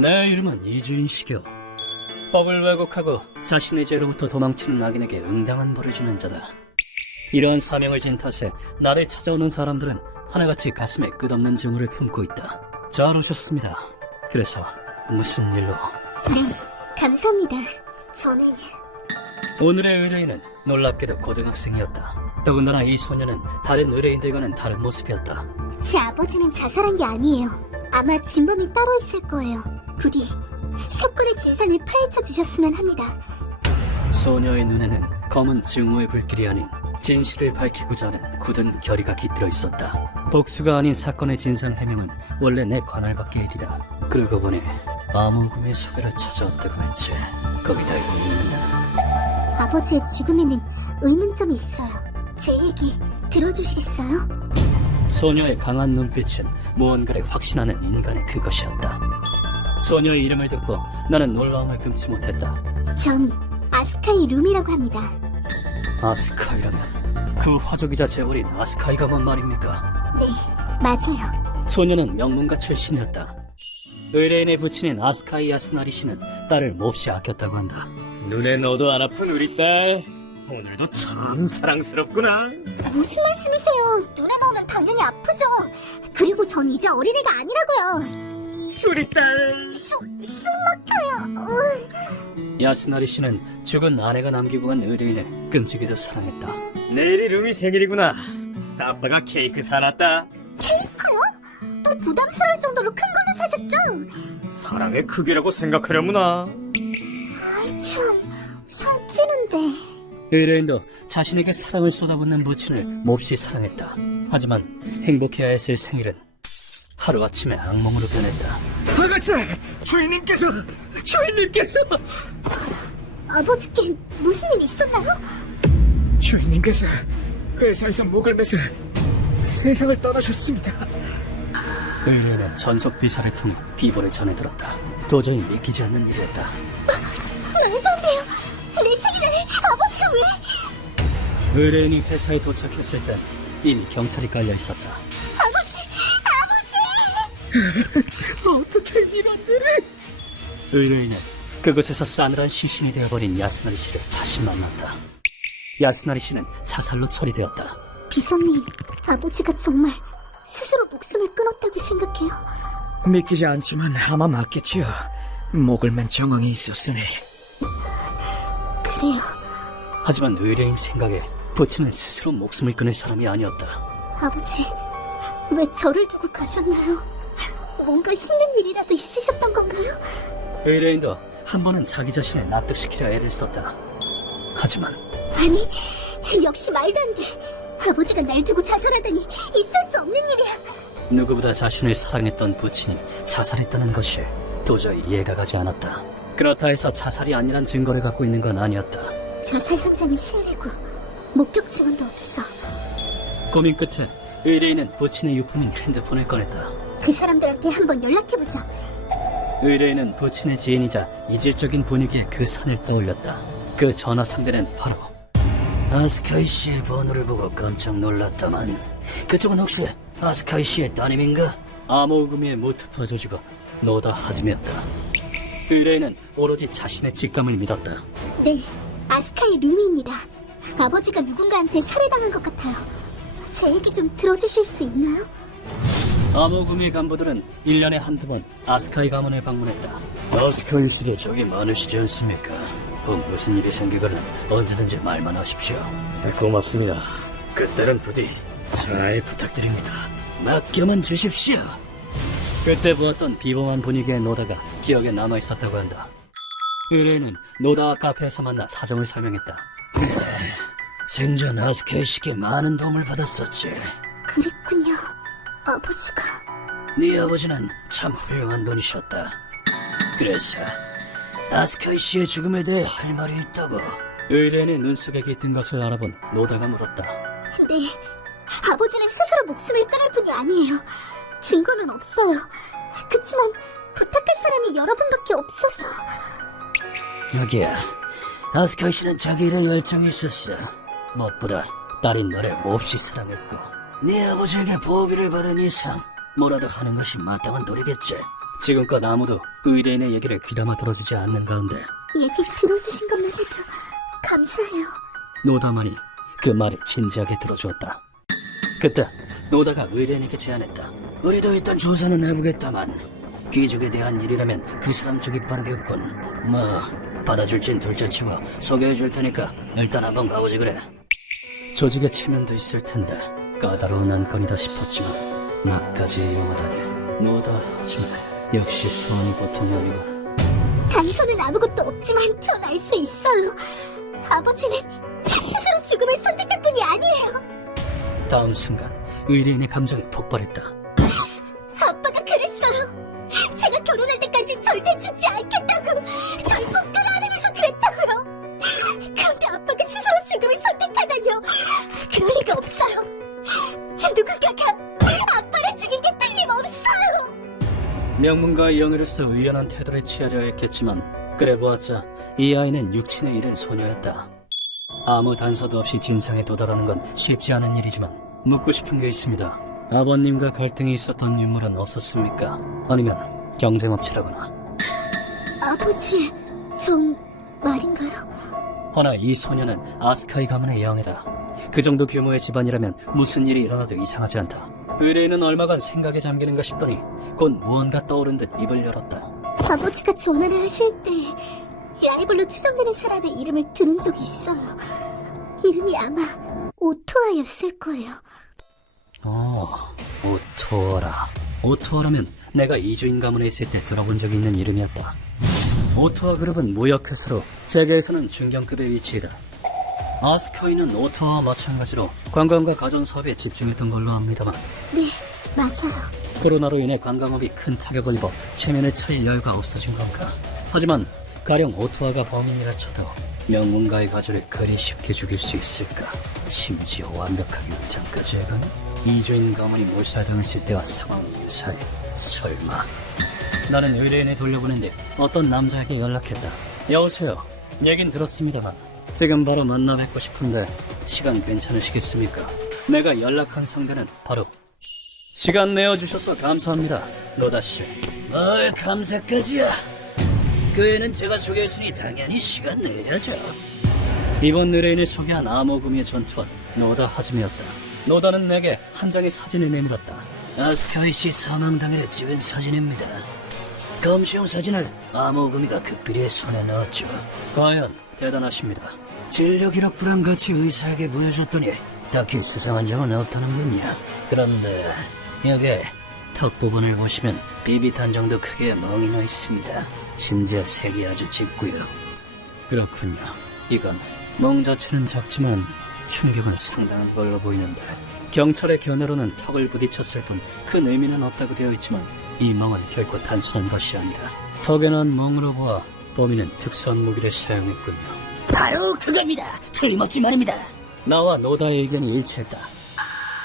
내 이름은 이주인시교. 법을 왜곡하고 자신의 죄로부터 도망치는 악인에게 응당한 벌을 주는 자다. 이러한 사명을 지닌 탓에 나를 찾아오는 사람들은 하나같이 가슴에 끝없는 증오를 품고 있다. 잘 오셨습니다. 그래서 무슨 일로? 네, 감사합니다. 저는... 오늘의 의뢰인은 놀랍게도 고등학생이었다. 더군다나 이 소녀는 다른 의뢰인들과는 다른 모습이었다. 제 아버지는 자살한 게 아니에요. 아마 진범이 따로 있을 거예요. 부디 사건의 진상을 파헤쳐 주셨으면 합니다. 소녀의 눈에는 검은 증오의 불길이 아닌 진실을 밝히고자 하는 굳은 결의가 깃들어 있었다. 복수가 아닌 사건의 진상 해명은 원래 내 관할 밖의 일이다. 그러고 보니 암호금의 소개를 찾아왔다고 했지. 거기다 있느냐? 아버지의 죽음에는 의문점이 있어요. 제 얘기 들어주시겠어요? 소녀의 강한 눈빛은 무언가를 확신하는 인간의 그것이었다. 소녀의 이름을 듣고 나는 놀라움을 금치 못했다. 전 아스카이 룸이라고 합니다. 아스카이라면 그 화족이자 재벌인 아스카이가 뭔 말입니까? 네, 맞아요. 소녀는 명문가 출신이었다. 의뢰인의 부친인 아스카이 야스나리 씨는 딸을 몹시 아꼈다고 한다. 눈에 넣어도 안 아픈 우리 딸, 오늘도 참 사랑스럽구나. 무슨 말씀이세요? 눈에 넣으면 당연히 아프죠. 그리고 전 이제 어린애가 아니라고요. 우리 딸. 숨 막혀요. 야스나리 씨는 죽은 아내가 남기고 간 의뢰인을 끔찍이도 사랑했다. 내일이 루미 생일이구나. 아빠가 케이크 사놨다. 케이크요? 또 부담스러울 정도로 큰 걸로 사셨죠? 사랑의 크기라고 생각하려무나. 아이 참, 살 찌는데. 의뢰인도 자신에게 사랑을 쏟아붓는 부친을 몹시 사랑했다. 하지만 행복해야 했을 생일은 하루아침에 악몽으로 변했다. 아가씨! 주인님께서! 아버지께 무슨 일 있었나요? 주인님께서 회사에서 목을 매서 세상을 떠나셨습니다. 의뢰인은 전속 비사를 통해 비보를 전해 들었다. 도저히 믿기지 않는 일이었다. 말도 안 돼요. 내 생일에 아버지가 왜... 의뢰인이 회사에 도착했을 땐 이미 경찰이 깔려 있었다. 아버지! 어떻게 이런 일을? 의뢰인은 그곳에서 싸늘한 시신이 되어버린 야스나리 씨를 다시 만났다. 야스나리 씨는 자살로 처리되었다. 비서님, 아버지가 정말 스스로 목숨을 끊었다고 생각해요? 믿기지 않지만 아마 맞겠지요. 목을 맨 정황이 있었으니. 그래요. 하지만 의뢰인 생각에 부친은 스스로 목숨을 끊을 사람이 아니었다. 아버지, 왜 저를 두고 가셨나요? 뭔가 힘든 일이라도 있으셨던 건가요? 의뢰인도 한 번은 자기 자신을 납득시키려 애를 썼다. 하지만 아니, 역시 말도 안 돼. 아버지가 날 두고 자살하다니 있을 수 없는 일이야. 누구보다 자신을 사랑했던 부친이 자살했다는 것이 도저히 이해가 가지 않았다. 그렇다 해서 자살이 아니란 증거를 갖고 있는 건 아니었다. 자살 현장은 실내고 목격 증언도 없어. 고민 끝에 의뢰인은 부친의 유품인 핸드폰을 꺼냈다. 그 사람들한테 한번 연락해보자. 의뢰인은 부친의 지인이자 이질적인 분위기의 그 산을 떠올렸다. 그 전화 상대는 바로 아스카이 씨의 번호를 보고 깜짝 놀랐다만, 그쪽은 혹시 아스카이 씨의 따님인가? 암호금의 무트파 조직원 노다 하즈미였다. 의뢰인은 오로지 자신의 직감을 믿었다. 네, 아스카이 룸입니다. 아버지가 누군가한테 살해당한 것 같아요. 제 얘기 좀 들어주실 수 있나요? 암호금의 간부들은 1년에 한두 번 아스카이 가문을 방문했다. 아스카이 씨에 적이 많으시지 않습니까? 무슨 일이 생기거든 언제든지 말만 하십시오. 고맙습니다. 그때는 부디 잘 부탁드립니다. 맡겨만 주십시오. 그때 보았던 비범한 분위기의 노다가 기억에 남아있었다고 한다. 의뢰인은 노다와 카페에서 만나 사정을 설명했다. 생전 아스카이 씨께 많은 도움을 받았었지. 그랬군요. 아버지가... 네 아버지는 참 훌륭한 분이셨다. 그래서 아스카이 씨의 죽음에 대해 할 말이 있다고. 의뢰인의 눈 속에 깃든 것을 알아본 노다가 물었다. 네, 아버지는 스스로 목숨을 끊을 뿐이 아니에요. 증거는 없어요. 그치만 부탁할 사람이 여러분밖에 없어서... 여기야. 아스카이 씨는 자기 일에 열정이 있었어. 무엇보다 딸인 너를 몹시 사랑했고, 네 아버지에게 보호비를 받은 이상 뭐라도 하는 것이 마땅한 도리겠지. 지금껏 아무도 의뢰인의 얘기를 귀담아 들어주지 않는 가운데 얘기 들어주신 것만 해도 감사해요. 노다만이 그 말을 진지하게 들어주었다. 그때 노다가 의뢰인에게 제안했다. 우리도 일단 조사는 해보겠다만 귀족에 대한 일이라면 그 사람 쪽이 빠르겠군. 뭐 받아줄진 둘째치고 소개해줄 테니까 일단 한번 가보지 그래. 조직의 체면도 있을 텐데 까다로운 안건이다 싶었지만 나까지 이용하다니. 노다 하지만 역시 소원이 보통이 아니고. 단서는 아무것도 없지만 전 알 수 있어요. 아버지는 스스로 죽음을 선택할 뿐이 아니에요. 다음 순간 의뢰인의 감정이 폭발했다. 아빠가 그랬어요. 제가 결혼할 때까지 절대 죽지 않겠다고. 절 꼭 끌어안으면서 그랬다고요. 그런데 아빠가 스스로 죽음을 선택하다뇨. 그럴 리가 없어요. 누군가가 아빠를 죽인 게 틀림없어요. 명문가의 영예로서 의연한 태도를 취하려 했겠지만 그래 보았자 이 아이는 육친에 이른 소녀였다. 아무 단서도 없이 진상에 도달하는 건 쉽지 않은 일이지만 묻고 싶은 게 있습니다. 아버님과 갈등이 있었던 인물은 없었습니까? 아니면 경쟁업체라거나. 아버지, 전 말인가요? 허나 이 소녀는 아스카이 가문의 영예다. 그 정도 규모의 집안이라면 무슨 일이 일어나도 이상하지 않다. 의뢰인은 얼마간 생각에 잠기는가 싶더니 곧 무언가 떠오른 듯 입을 열었다. 아버지가 전화를 하실 때 라이벌로 추정되는 사람의 이름을 들은 적이 있어요. 이름이 아마 오토아였을 거예요. 오토어라. 오토어라면 내가 이주인 가문에 있을 때 들어본 적이 있는 이름이었다. 오토어 그룹은 무역회사로 세계에서는 중견급의 위치이다. 아스카이는 오토어와 마찬가지로 관광과 가전 사업에 집중했던 걸로 압니다만 네, 맞아요. 코로나로 인해 관광업이 큰 타격을 입어 체면을 차릴 여유가 없어진 건가. 하지만 가령 오토아가 범인이라 쳐도 명문가의 가족을 그리 쉽게 죽일 수 있을까. 심지어 완벽하게 위장까지 해가는 이주인 가문이 몰살당했을 때와 상황이 유사해. 설마. 나는 의뢰인에 돌려보낸 뒤 어떤 남자에게 연락했다. 여보세요. 얘긴 들었습니다만 지금 바로 만나 뵙고 싶은데 시간 괜찮으시겠습니까? 내가 연락한 상대는 바로 시간 내어주셔서 감사합니다, 노다씨. 뭘 감사까지야. 그 애는 제가 소개했으니 당연히 시간 내야죠. 이번 의뢰인을 소개한 암호금의 전투원 노다 하즈미였다. 노다는 내게 한 장의 사진을 내밀었다. 아스카이 씨 사망 당일에 찍은 사진입니다. 검시용 사진을 암호금이가 극비리에 손에 넣었죠. 과연 대단하십니다. 진료 기록부랑 같이 의사에게 보여줬더니 딱히 수상한 점은 없다는군요. 그런데 여기 턱 부분을 보시면 비비탄 정도 크기의 멍이 나 있습니다. 심지어 색이 아주 짙고요. 그렇군요. 이건 멍 자체는 작지만 충격은 상당한 걸로 보이는데 경찰의 견해로는 턱을 부딪혔을 뿐 큰 의미는 없다고 되어 있지만 이 멍은 결코 단순한 것이 아니다. 턱에 난 멍으로 보아 범인은 특수한 무기를 사용했군요. 바로 그겁니다. 틀림없지 말입니다. 나와 노다의 의견이 일치했다.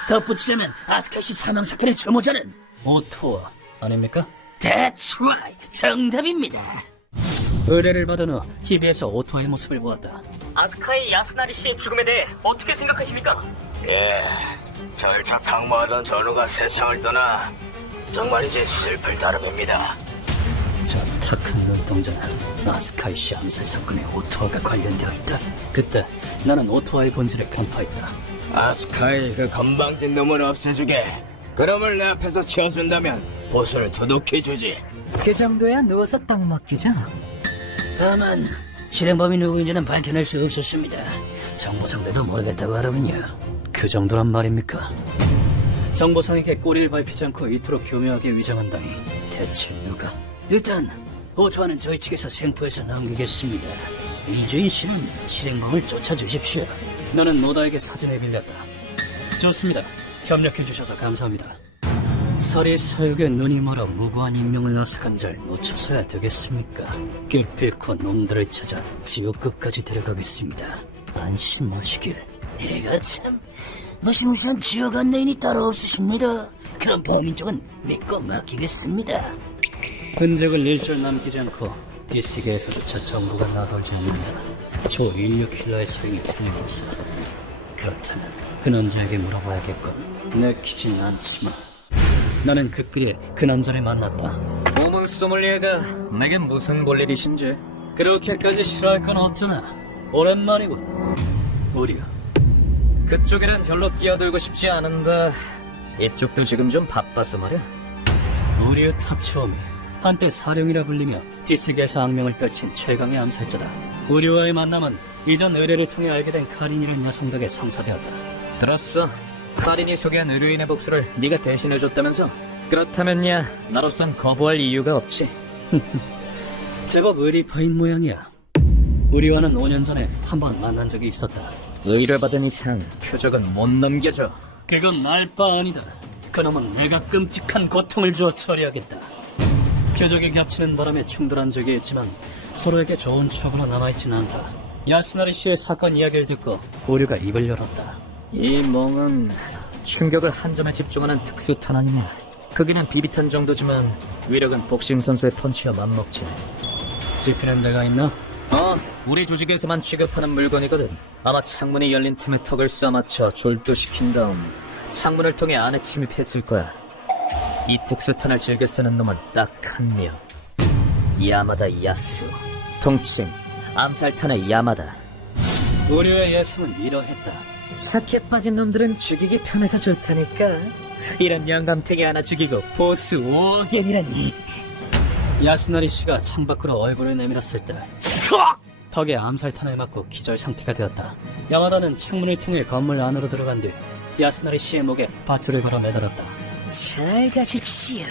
덧붙이자면 아스카시 사망 사건의 주모자는 오토어 아닙니까? That's right. 정답입니다. 의뢰를 받은 후 TV에서 오토어의 모습을 보았다. 아스카이 야스나리 씨의 죽음에 대해 어떻게 생각하십니까? 예, 절차 탕모하던 전우가 세상을 떠나 정말이지 슬플 따름입니다. 저 타 큰 눈동자는 아스카이 씨 암살 사건에 오토어가 관련되어 있다. 그때 나는 오토어의 본질을 간파했다. 아스카이 그 건방진 놈을 없애주게. 그럼을 내 앞에서 치워준다면 보수를 두둑히 주지. 그 정도야 누워서 딱 먹기죠. 다만 실행범이 누구인지는 밝혀낼 수 없었습니다. 정보상대도 모르겠다고 하더군요. 그 정도란 말입니까? 정보상에게 꼬리를 밟히지 않고 이토록 교묘하게 위장한다니 대체 누가? 일단 오토하는 저희 측에서 생포해서 넘기겠습니다. 이주인 씨는 실행범을 쫓아주십시오. 너는 노다에게 사진을 빌렸다. 좋습니다. 협력해주셔서 감사합니다. 서리서육에 눈이 멀어 무고한 인명을 낯서간 절 놓쳐서야 되겠습니까? 기필코 놈들을 찾아 지옥 끝까지 데려가겠습니다. 안심하시길. 얘가 참 무시무시한 지옥 안내인이 따로 없으십니다. 그럼 범인 쪽은 믿고 맡기겠습니다. 흔적을 일절 남기지 않고 뒷세계에서조차 정보가 나돌지 않는다. 초인류 킬러의 소용이 틀림없어. 그렇다면 그 남자에게 물어봐야겠군. 내키진 않지만 나는 극비리에 그 남자를 만났다. 몸은 소믈리에가 내겐 무슨 볼일이신지. 그렇게까지 싫어할 건 없잖아. 오랜만이군. 우리가 그쪽에는 별로 끼어들고 싶지 않은데 이쪽도 지금 좀 바빠서 말이야. 우리의 타츠오미, 한때 사령이라 불리며 뒷세계에서 악명을 떨친 최강의 암살자다. 우리와의 만남은 이전 의뢰를 통해 알게 된 카린이라는 여성 덕에 성사되었다. 들었어. 카린이 소개한 의료인의 복수를 네가 대신해줬다면서? 그렇다면야 나로선 거부할 이유가 없지. 제법 의리파인 모양이야. 우리와는 5년 전에 한 번 만난 적이 있었다. 의뢰받은 이상 표적은 못 넘겨줘. 그건 날 바 아니다. 그놈은 내가 끔찍한 고통을 주어 처리하겠다. 표적이 겹치는 바람에 충돌한 적이 있지만 서로에게 좋은 추억으로 남아있지는 않다. 야스나리 씨의 사건 이야기를 듣고 우리가 입을 열었다. 이 몽은 충격을 한 점에 집중하는 특수 탄환이네. 크기는 비비탄 정도지만 위력은 복싱 선수의 펀치와 맞먹지. 지피는 데가 있나? 우리 조직에서만 취급하는 물건이거든. 아마 창문이 열린 틈에 턱을 쏴맞춰 졸도시킨 다음 창문을 통해 안에 침입했을 거야. 이 특수탄을 즐겨 쓰는 놈은 딱 한 명. 야마다 야스. 통칭 암살탄의 야마다. 우리의 예상은 이러했다. 착해 빠진 놈들은 죽이기 편해서 좋다니까. 이런 영감탱이 하나 죽이고 보스 5억엔이라니. 야스나리 씨가 창밖으로 얼굴을 내밀었을 때 턱에 암살탄을 맞고 기절 상태가 되었다. 야마다는 창문을 통해 건물 안으로 들어간 뒤 야스나리 씨의 목에 밧줄을 걸어 매달았다. 잘 가십시오.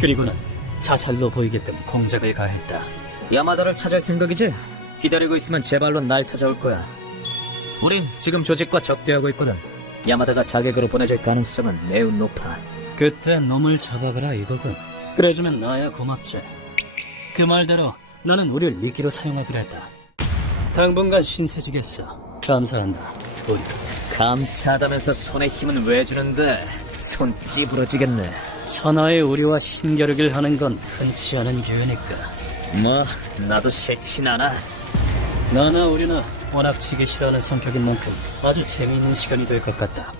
그리고는 자살로 보이게끔 공작을 가했다. 야마다를 찾을 생각이지? 기다리고 있으면 제 발로 날 찾아올 거야. 우린 지금 조직과 적대하고 있거든. 야마다가 자객으로 보내질 가능성은 매우 높아. 그때 놈을 잡아가라 이거군. 그래주면 나야 고맙지. 그 말대로 나는 우리를 미끼로 사용하기로 했다. 당분간 신세지겠어. 감사한다. 우리 감사하다면서 손에 힘은 왜 주는데? 손 찌부러지겠네. 천하의 우리와 신겨루기를 하는 건 흔치 않은 기회니까. 뭐 나도 싫진 않아. 나나 우리나 워낙 지기 싫어하는 성격인 만큼 아주 재미있는 시간이 될 것 같다.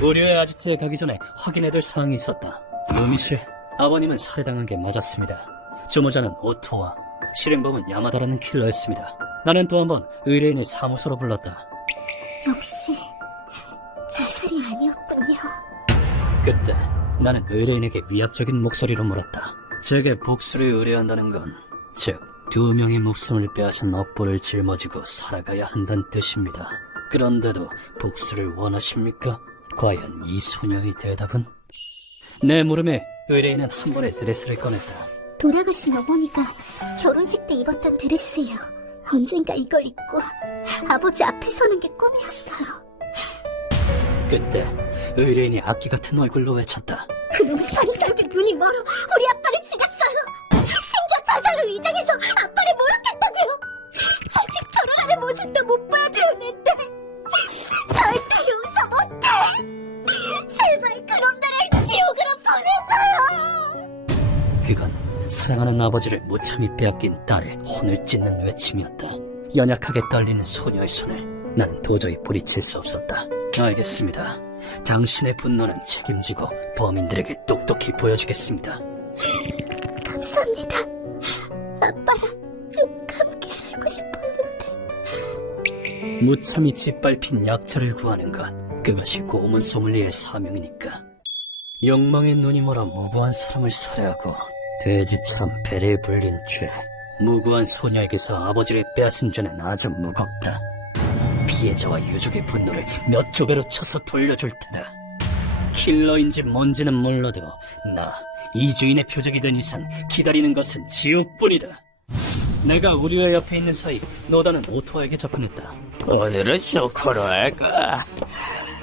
우리의 아지트에 가기 전에 확인해둘 사항이 있었다. 루미씨, 아버님은 살해당한 게 맞았습니다. 주모자는 오토와 실행범은 야마다라는 킬러였습니다. 나는 또 한 번 의뢰인을 사무소로 불렀다. 역시 자살이 아니었군요. 그때 나는 의뢰인에게 위압적인 목소리로 물었다. 제게 복수를 의뢰한다는 건 즉 2명의 목숨을 빼앗은 업보를 짊어지고 살아가야 한다는 뜻입니다. 그런데도 복수를 원하십니까? 과연 이 소녀의 대답은? 내 물음에 의뢰인은 한 번에 드레스를 꺼냈다. 돌아가신 어머니가 결혼식 때 입었던 드레스예요. 언젠가 이걸 입고 아버지 앞에 서는 게 꿈이었어요. 그때 의뢰인이 악기 같은 얼굴로 외쳤다. 그놈 사리사욕에 눈이 멀어 우리 아빠를 죽였어요. 심지어 자살로 위장해서 아빠를 모욕했다고요. 아직 결혼하는 모습도 못 보여드렸는데 절대 용서 못해. 제발 그놈들을 지옥으로 보내줘요. 그건 사랑하는 아버지를 무참히 빼앗긴 딸의 혼을 찢는 외침이었다. 연약하게 떨리는 소녀의 손을 나는 도저히 뿌리칠 수 없었다. 알겠습니다. 당신의 분노는 책임지고 범인들에게 똑똑히 보여주겠습니다. 감사합니다. 아빠랑 좀 함께 살고 싶었는데. 무참히 짓밟힌 약자를 구하는 것, 그것이 고문 소믈리의 사명이니까. 욕망의 눈이 멀어 무고한 사람을 살해하고 돼지처럼 배를 불린 죄, 무고한 소녀에게서 아버지를 빼앗은 죄는 아주 무겁다. 피해자와 유족의 분노를 몇 조배로 쳐서 돌려줄 테다. 킬러인지 뭔지는 몰라도 나 이주인의 표적이 된 이상 기다리는 것은 지옥뿐이다. 내가 우리의 옆에 있는 사이 노다는 오토에게 접근했다. 오늘은 쇼커로 할까?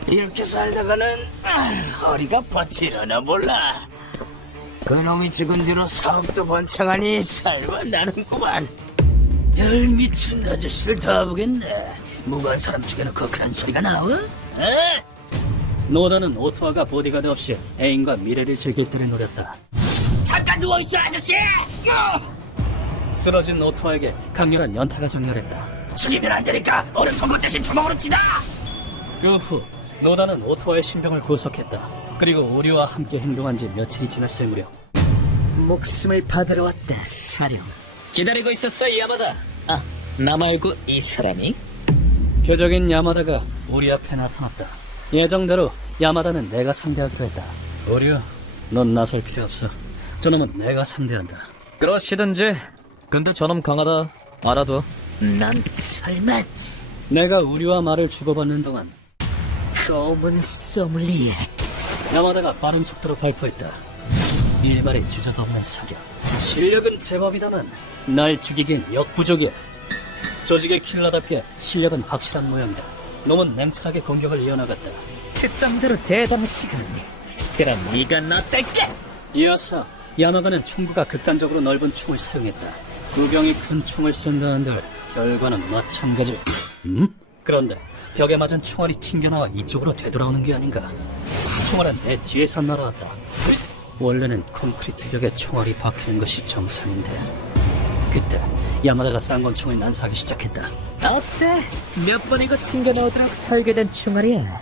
이렇게 살다가는 허리가 버티려나 몰라. 그놈이 죽은 뒤로 사업도 번창하니 살만 나는구만. 열 미친 아저씨를 다 보겠네. 무고한 사람 죽여놓고 그런 소리가 나와? 에? 노다는 오토아가 보디가드 없이 애인과 미래를 즐길 때를 노렸다. 잠깐 누워있어 아저씨! 쓰러진 오토아에게 강렬한 연타가 정렬했다. 죽이면 안 되니까 얼음 송곳 대신 주먹으로 치다! 그 후 노다는 오토와의 신병을 구속했다. 그리고 우리와 함께 행동한 지 며칠이 지났을 무렵 목숨을 받으러 왔다, 사령. 기다리고 있었어, 야마다. 아, 나 말고 이 사람이? 표적인 야마다가 우리 앞에 나타났다. 예정대로 야마다는 내가 상대하기로 했다. 우리야, 넌 나설 필요 없어. 저놈은 내가 상대한다. 그러시든지. 근데 저놈 강하다. 알아둬. 난 설마 내가 우리와 말을 주고받는 동안 검은 소믈리에. 야마다가 빠른 속도로 발포했다. 일말의 주저도 없는 사격. 실력은 제법이다만 날 죽이긴 역부족이야. 조직의 킬러답게 실력은 확실한 모양이다. 놈은 냉철하게 공격을 이어나갔다. 듣던 대로 대담하시군. 그럼 이건 어떨까? 이어서 야마가는 총구가 극단적으로 넓은 총을 사용했다. 구경이 큰 총을 쏜다 한들 결과는 마찬가지. 그런데 벽에 맞은 총알이 튕겨나와 이쪽으로 되돌아오는 게 아닌가. 총알은 내 뒤에서 날아왔다. 원래는 콘크리트 벽에 총알이 박히는 것이 정상인데 그때 야마다가 쌍권총을 난사하기 시작했다. 어때? 몇 번이고 튕겨나오도록 설계된 총알이야.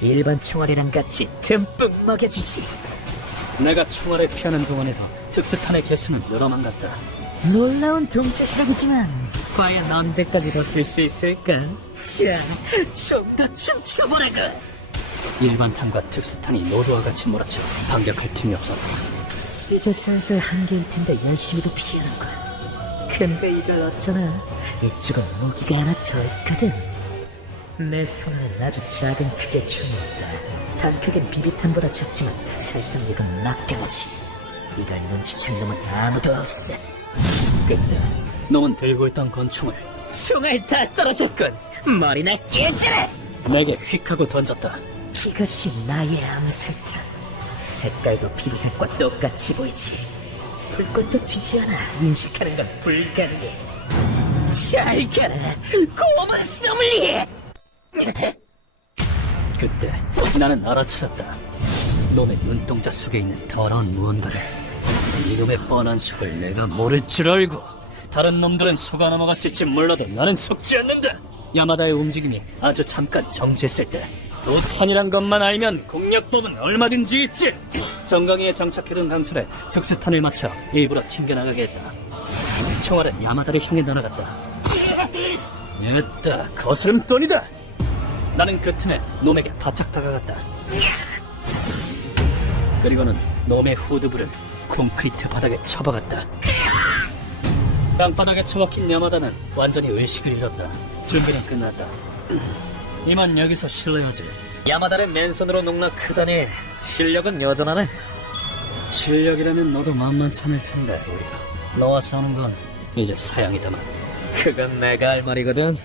일반 총알이랑 같이 듬뿍 먹여주지. 내가 총알을 피하는 동안에도 특수탄의 개수는 늘어만 갔다. 놀라운 동체 실력이지만 과연 언제까지 버틸 수 있을까? 자, 좀 더 춤춰보라고. 일반 탄과 특수탄이 모두와 같이 몰아쳐 반격할 틈이 없었다. 이제 슬슬 한계일 텐데 열심히도 피하는군. 근데 이걸 어쩌나 이쪽은 무기가 하나 더 있거든. 내 손은 아주 작은 크기의 총이 있다. 단 크기는 비비탄보다 작지만 살상력은 막강하지. 이걸 눈치챈 놈은 아무도 없어. 그때 놈은 들고 있던 권총을 총알 다 떨어졌군. 머리나 깨져라. 내게 휙 하고 던졌다. 이것이 나의 암살탄. 색깔도 피부색과 똑같이 보이지. 불꽃도 튀지 않아. 인식하는 건 불가능해. 잘 가라, 고문 소믈리에. 그때 나는 알아차렸다. 놈의 눈동자 속에 있는 더러운 무언가를. 이놈의 뻔한 속을 내가 모를 줄 알고 다른 놈들은 속아 넘어갔을지 몰라도 나는 속지 않는다. 야마다의 움직임이 아주 잠깐 정지했을 때 도탄이란 것만 알면 공략법은 얼마든지 있지. 정강이에 장착해둔 강철에 특수탄을 맞춰 일부러 튕겨나가게 했다. 총알은 야마다를 향해 날아갔다. 됐다, 거스름돈이다. 나는 그 틈에 놈에게 바짝 다가갔다. 그리고는 놈의 후두부를 콘크리트 바닥에 쳐박았다. 땅바닥에 처박힌 야마다는 완전히 의식을 잃었다. 준비는 끝났다. 이만 여기서 실례하지. 야마다를 맨손으로 농락 크다니 실력은 여전하네. 실력이라면 너도 만만치 않을 텐데 우리야. 너와 싸우는 건 이제 사양이다만. 그건 내가 할 말이거든.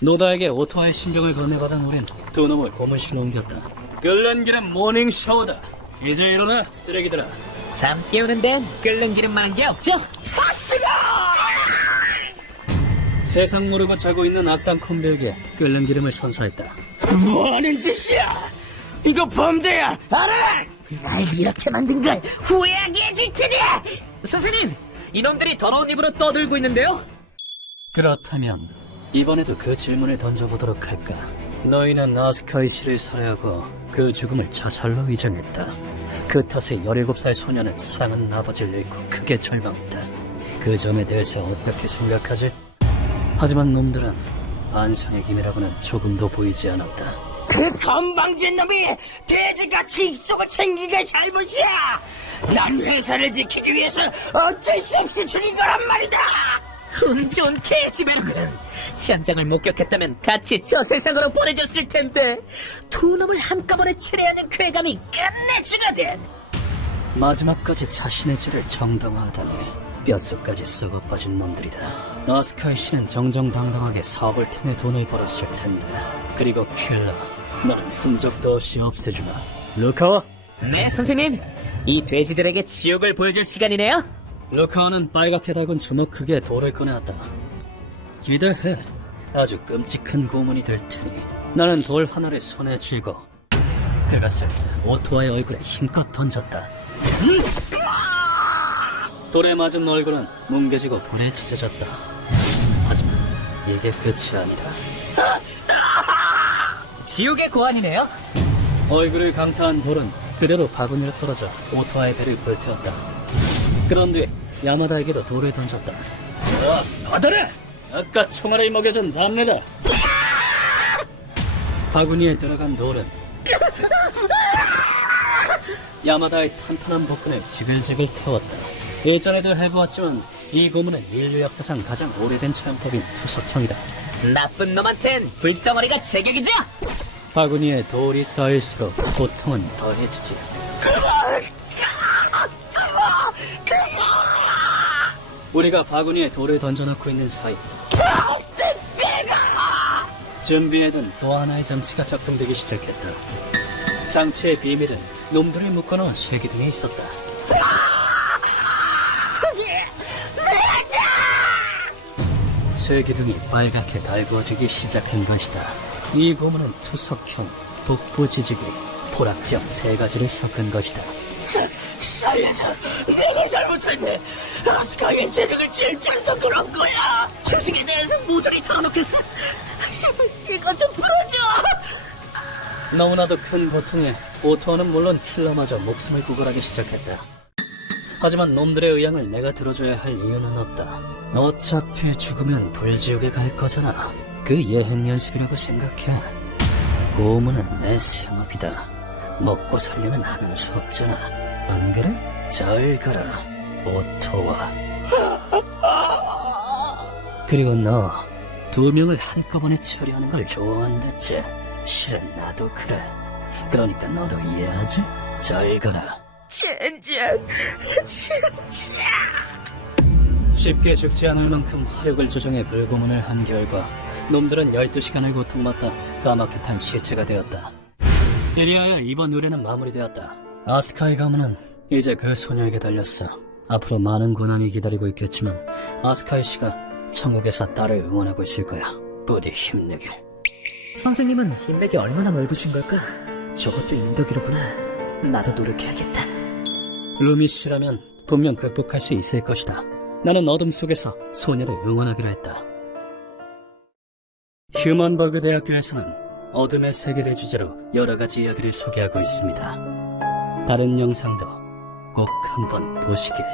노다에게 오토와의 신경을 건네받은 우린 두 놈을 고문실로 옮겼다. 끓는 기름 모닝 샤워다. 이제 일어나, 쓰레기들아. 잠 깨우는 데는 끓는 기름만 게 없죠? 세상 모르고 자고 있는 악당 콤비에게 끓는 기름을 선사했다. 뭐하는 짓이야? 이거 범죄야, 알아? 날 이렇게 만든 걸 후회하게 해줄 테니! 선생님! 이놈들이 더러운 입으로 떠들고 있는데요? 그렇다면 이번에도 그 질문을 던져보도록 할까. 너희는 아스카이 씨를 살해하고 그 죽음을 자살로 위장했다. 그 탓에 17살 소녀는 사랑하는 아버지를 잃고 크게 절망했다. 그 점에 대해서 어떻게 생각하지? 하지만 놈들은 반성의 기미라고는 조금도 보이지 않았다. 그 건방진 놈이 돼지같이 입속을 챙기게 잘못이야. 난 회사를 지키기 위해서 어쩔 수 없이 죽인 거란 말이다. 운 좋은 개지배로군. 현장을 목격했다면 같이 저 세상으로 보내줬을 텐데 두 놈을 한꺼번에 처리하는 쾌감이 끝내주거든. 마지막까지 자신의 죄를 정당화하다니 뼛속까지 썩어 빠진 놈들이다. 아스카이 씨는 정정당당하게 사업을 통해 돈을 벌었을 텐데. 그리고 킬러, 너는 흔적도 없이 없애주마. 루카와? 네, 선생님. 이 돼지들에게 지옥을 보여줄 시간이네요. 루카와는 빨갛게 달군 주먹 크기의 돌을 꺼내왔다. 기대해. 아주 끔찍한 고문이 될 테니. 나는 돌 하나를 손에 쥐고 그것을 오토와의 얼굴에 힘껏 던졌다. 돌에 맞은 얼굴은 뭉개지고 불에 찢어졌다. 하지만 이게 끝이 아니다. 지옥의 고환이네요. 얼굴을 강타한 돌은 그대로 바구니로 떨어져 오토와의 배를 불태웠다. 그런 뒤 야마다에게도 돌을 던졌다. 받아라! 아까 총알을 먹여준 답니다. 바구니에 들어간 돌은 야마다의 탄탄한 복근을 지글지글 태웠다. 예전에도 해보았지만 이 고문은 인류 역사상 가장 오래된 차용법인 투석형이다. 나쁜 놈한텐 불덩어리가 제격이죠. 바구니에 돌이 쌓일수록 고통은 더해지지. 우리가 바구니에 돌을 던져놓고 있는 사이 준비해둔 또 하나의 장치가 작동되기 시작했다. 장치의 비밀은 놈들을 묶어놓은 쇠기둥에 있었다. 쇠기둥이 빨갛게 달구어지기 시작한 것이다. 이 고문은 투석형, 복부지지기, 포락지형 세 가지를 섞은 것이다. 살려줘. 내가 잘못했네. 아스카의 재능을 질주해서 그런 거야. 주식에 대해서 모조리 털어놓겠어. 제발 이거 좀 풀어줘. 너무나도 큰 고통에 오토는 물론 킬러마저 목숨을 구걸하기 시작했다. 하지만 놈들의 의향을 내가 들어줘야 할 이유는 없다. 어차피 죽으면 불지옥에 갈 거잖아. 그 예행 연습이라고 생각해. 고문은 내 생업이다. 먹고 살려면 하는 수 없잖아. 안 그래? 잘 가라, 오토와. 그리고 너 2명을 한꺼번에 처리하는 걸 좋아한댔지? 실은 나도 그래. 그러니까 너도 이해하지? 잘 가라. 젠장. 쉽게 죽지 않을 만큼 화력을 조정해 불고문을 한 결과 놈들은 12시간을 고통받다 까맣게 탄 시체가 되었다. 이리하여 이번 의뢰는 마무리되었다. 아스카의 가문은 이제 그 소녀에게 달렸어. 앞으로 많은 고난이 기다리고 있겠지만 아스카이 씨가 천국에서 딸을 응원하고 있을 거야. 부디 힘내길. 선생님은 인맥이 얼마나 넓으신 걸까? 저것도 인덕이로구나. 나도 노력해야겠다. 루미 씨라면 분명 극복할 수 있을 것이다. 나는 어둠 속에서 소녀를 응원하기로 했다. 휴먼버그 대학교에서는 어둠의 세계를 주제로 여러 가지 이야기를 소개하고 있습니다. 다른 영상도 꼭 한번 보시길.